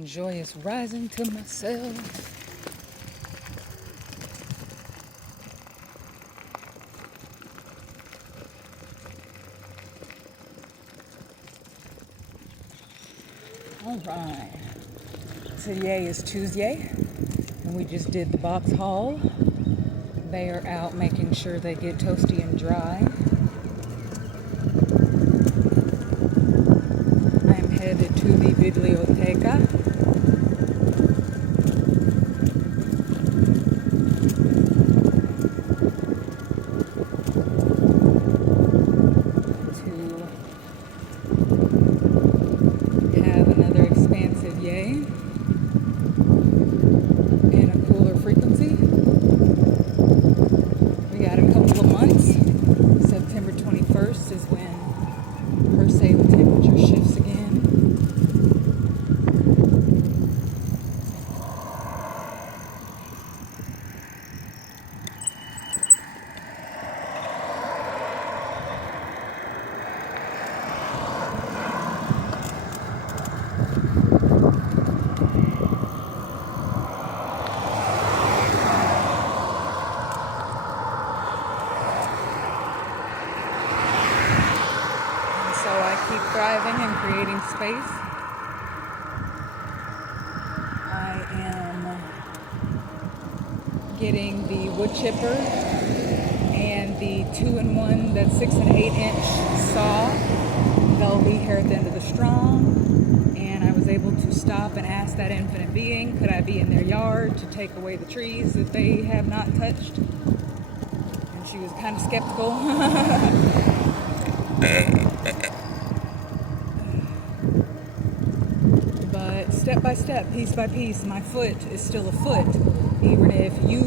Joyous rising to myself. All right. Today is Tuesday, and we just did the box haul. They are out making sure they get toasty and dry. I am headed to the biblioteca. Thriving and creating space. I am getting the wood chipper and the 2-in-1, that 6 and 8 inch saw. They'll be here at the end of the strong, and I was able to stop and ask that infinite being, could I be in their yard to take away the trees that they have not touched? And she was kind of skeptical. Step by step, piece by piece, my foot is still a foot. Even if you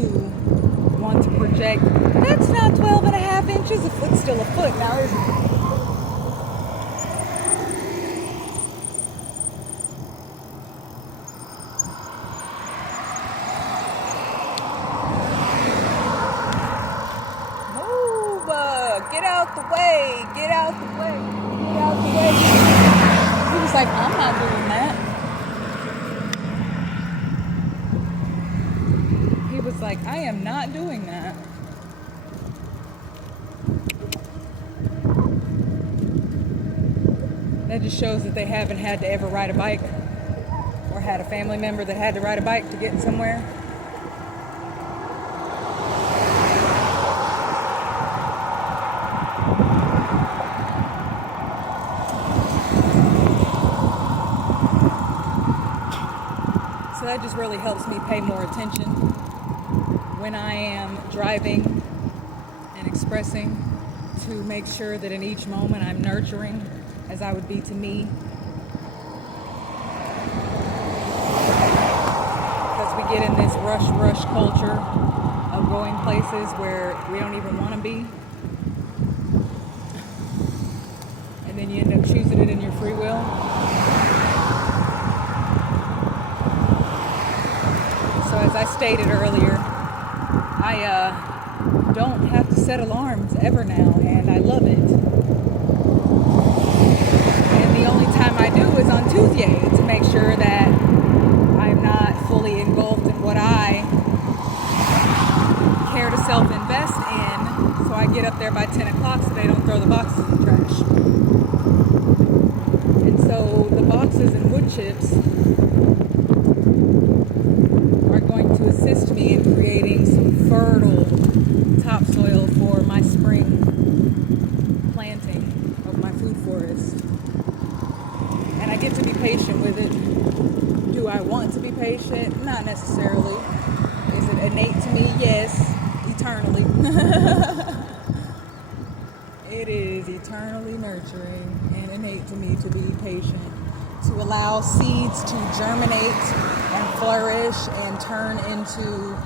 want to project, that's not 12 and a half inches, a foot's still a foot now, isn't it? Move, get out the way, get out the way, get out the way. He was like, I'm not doing that. Like, I am not doing that. That just shows that they haven't had to ever ride a bike or had a family member that had to ride a bike to get somewhere. So that just really helps me pay more attention when I am driving and expressing, to make sure that in each moment I'm nurturing as I would be to me. Because we get in this rush culture of going places where we don't even want to be. And then you end up choosing it in your free will. So as I stated earlier, I don't have to set alarms ever now, and I love it. And the only time I do is on Tuesday to make sure that I'm not fully engulfed in what I care to self-invest in, so I get up there by 10 o'clock so they don't throw the boxes in the trash. And so the boxes and wood chips are going to assist me in creating some fertile topsoil for my spring planting of my food forest. And I get to be patient with it. Do I want to be patient? Not necessarily. Is it innate to me? Yes. Eternally. It is eternally nurturing and innate to me to be patient. To allow seeds to germinate and flourish and turn into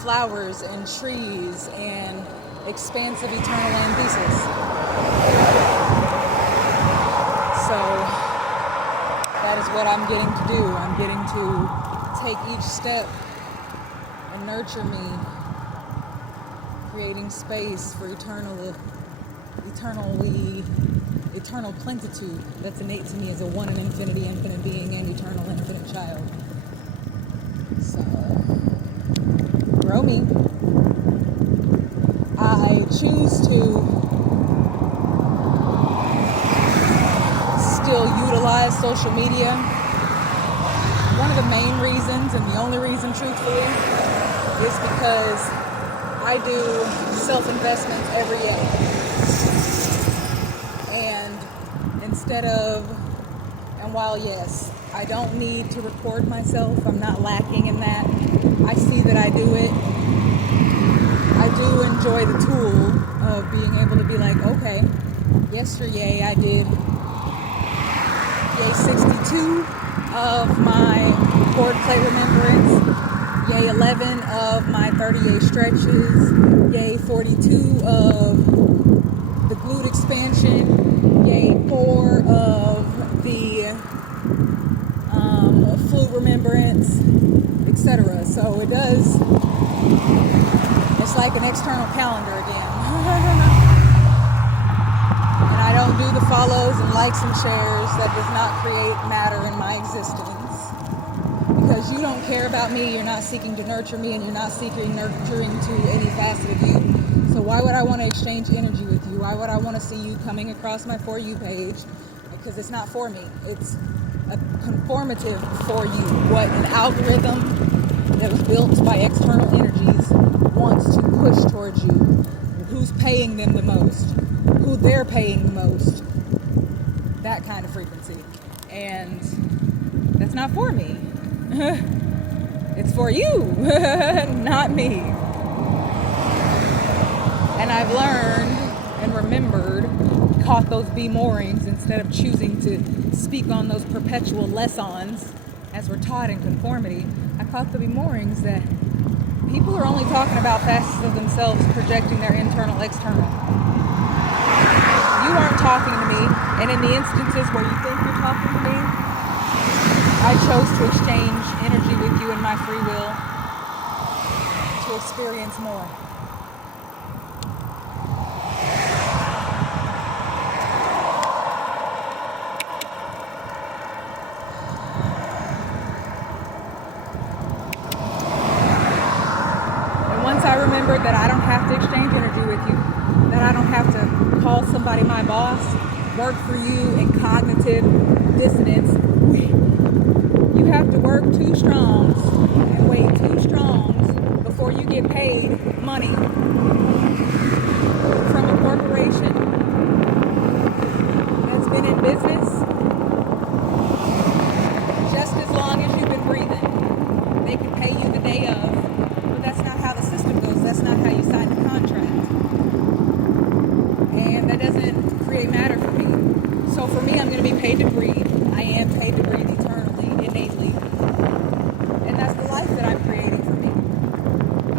flowers and trees and expansive eternal antheses. So that is what I'm getting to do. I'm getting to take each step and nurture me, creating space for eternally eternal plentitude that's innate to me as a one in infinity, infinite being, and eternal infinite child. So, grow me. I choose to still utilize social media. One of the main reasons, and the only reason truthfully, is because I do self-investments every day. And while yes, I don't need to record myself, I'm not lacking in that. I see that I do it. I do enjoy the tool of being able to be like, okay, yesterday I did Yay 62 of my chord play remembrance, Yay 11 of my 38 stretches, Yay 42 of the glute expansion, Yay 4 of the flute remembrance, etc. So it does, it's like an external calendar again. And I don't do the follows and likes and shares. That does not create matter in my existence. Because you don't care about me, you're not seeking to nurture me, and you're not seeking nurturing to any facet of you. So why would I want to exchange energy with you? Why would I want to see you coming across my For You page? Because it's not for me. It's a conformative for you. What an algorithm that was built by external energies wants to push towards you. Who's paying them the most? Who they're paying the most? That kind of frequency. And that's not for me. It's for you, not me. And I've learned and remembered, caught those be-morings instead of choosing to speak on those perpetual lessons as we're taught in conformity. I caught the be-morings that people are only talking about facets of themselves, projecting their internal, external. You aren't talking to me, and in the instances where you think you're talking to me, I chose to exchange energy with you in my free will to experience more. And once I remembered that I don't have to exchange energy with you, that I don't have to call somebody my boss, work for you in cognitive dissonance. You have to work 2 strongs and wait 2 strongs before you get paid money from a corporation that's been in business just as long as you've been breathing. They can pay you the day of, but that's not how the system goes. That's not how you sign the contract. And that doesn't create matter for me. So for me, I'm going to be paid to breathe. I am paid to breathe eternally, innately. And that's the life that I'm creating for me.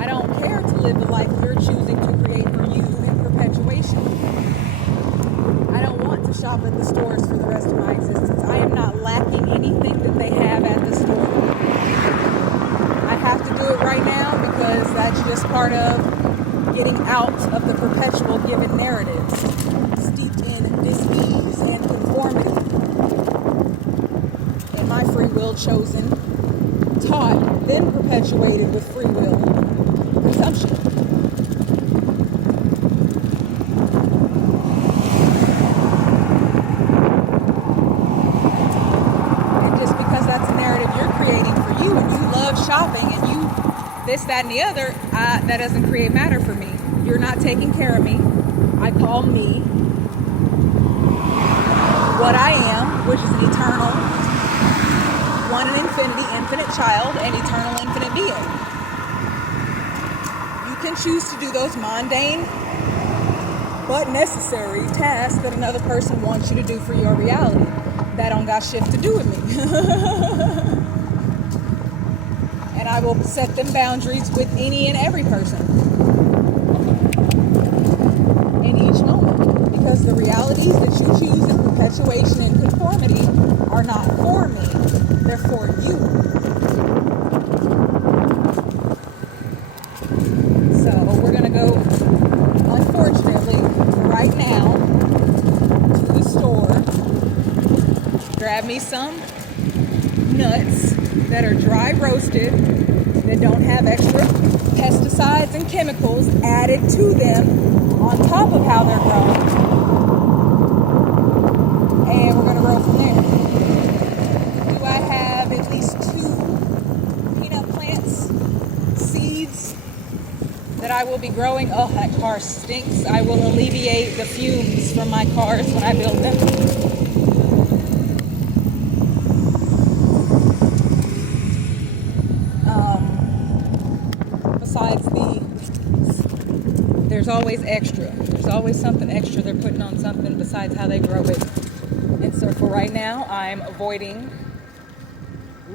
I don't care to live the life you're choosing to create for you in perpetuation. I don't want to shop at the stores for the rest of my existence. I am not lacking anything that they have at the store. I have to do it right now because that's just part of getting out of the perpetual given narratives, steeped in dis-ease and conformity. And my free will chosen, taught, then perpetuated with free will consumption. And just because that's a narrative you're creating for you, and you love shopping, and you this, that, and the other, that doesn't create matter for me. You're not taking care of me. I call me what I am, which is an eternal, one in infinity, infinite child, and eternal, infinite being. You can choose to do those mundane but necessary tasks that another person wants you to do for your reality. That don't got shit to do with me. And I will set them boundaries with any and every person in each moment. Because the realities that you choose in perpetuation and conformity are not for me. They're for you. So we're going to go, unfortunately, right now to the store grab me some nuts that are dry roasted, that don't have extra pesticides and chemicals added to them on top of how they're grown. And we're going to grow from there. Do I have at least 2 peanut plants, seeds, that I will be growing? Oh, that car stinks. I will alleviate the fumes from my cars when I build them. Besides there's always extra. There's always something extra they're putting on something besides how they grow it. And so for right now, I'm avoiding.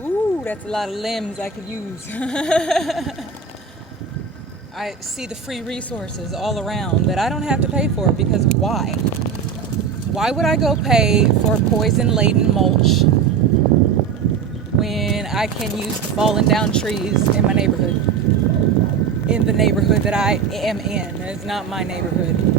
Ooh, that's a lot of limbs I could use. I see the free resources all around that I don't have to pay for, because why? Why would I go pay for poison-laden mulch when I can use the fallen down trees in my neighborhood? In the neighborhood that I am in. It's not my neighborhood.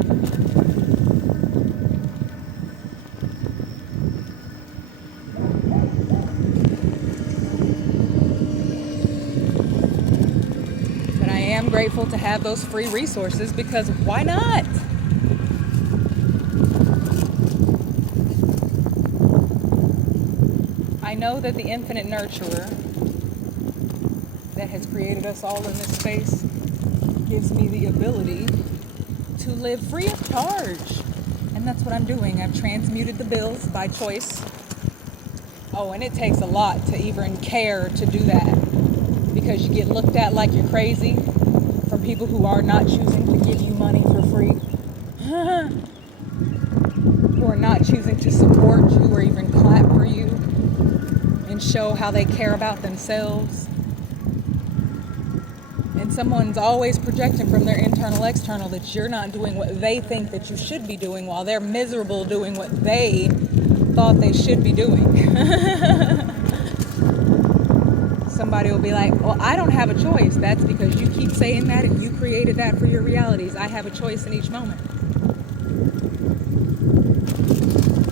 I'm grateful to have those free resources, because why not? I know that the infinite nurturer that has created us all in this space gives me the ability to live free of charge. And that's what I'm doing. I've transmuted the bills by choice. Oh, and it takes a lot to even care to do that, because you get looked at like you're crazy from people who are not choosing to give you money for free, who are not choosing to support you or even clap for you and show how they care about themselves. And someone's always projecting from their internal external that you're not doing what they think that you should be doing, while they're miserable doing what they thought they should be doing. Somebody will be like, well, I don't have a choice. That's because you keep saying that and you created that for your realities. I have a choice in each moment.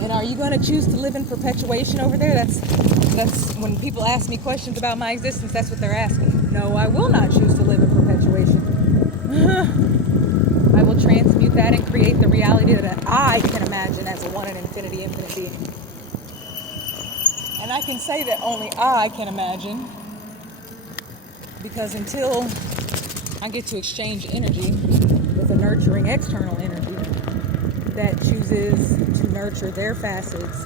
And are you going to choose to live in perpetuation over there? That's when people ask me questions about my existence, that's what they're asking. No, I will not choose to live in perpetuation. I will transmute that and create the reality that I can imagine as a one in infinity, infinite being. And I can say that only I can imagine, because until I get to exchange energy with a nurturing external energy that chooses to nurture their facets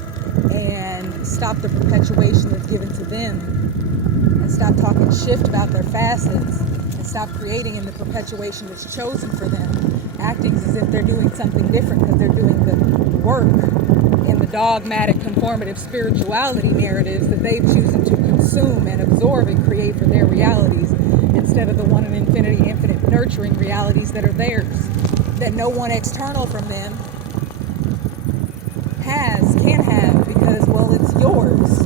and stop the perpetuation that's given to them, and stop talking shift about their facets, and stop creating in the perpetuation that's chosen for them, acting as if they're doing something different because they're doing the work in the dogmatic, conformative spirituality narratives that they've chosen to consume and absorb and create for their realities, instead of the one in infinity, infinite nurturing realities that are theirs, that no one external from them can have, because, well, it's yours.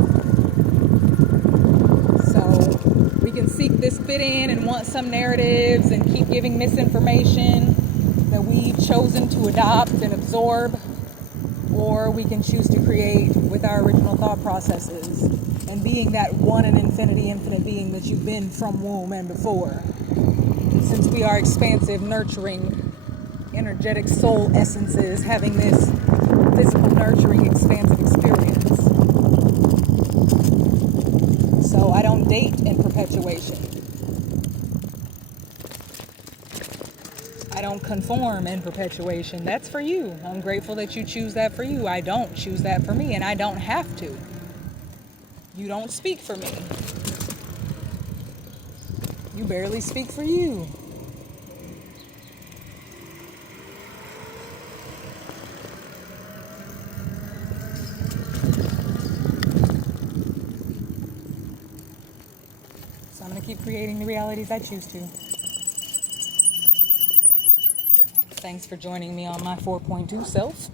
So we can seek this fit in and want some narratives and keep giving misinformation that we've chosen to adopt and absorb, or we can choose to create with our original thought processes and being that one in infinity, infinite being that you've been from womb and before. Since we are expansive, nurturing, energetic soul essences having this physical, nurturing, expansive experience. So I don't date in perpetuation. I don't conform in perpetuation. That's for you. I'm grateful that you choose that for you. I don't choose that for me, and I don't have to. You don't speak for me. You barely speak for you. So I'm going to keep creating the realities I choose to. Thanks for joining me on my 4.2 self.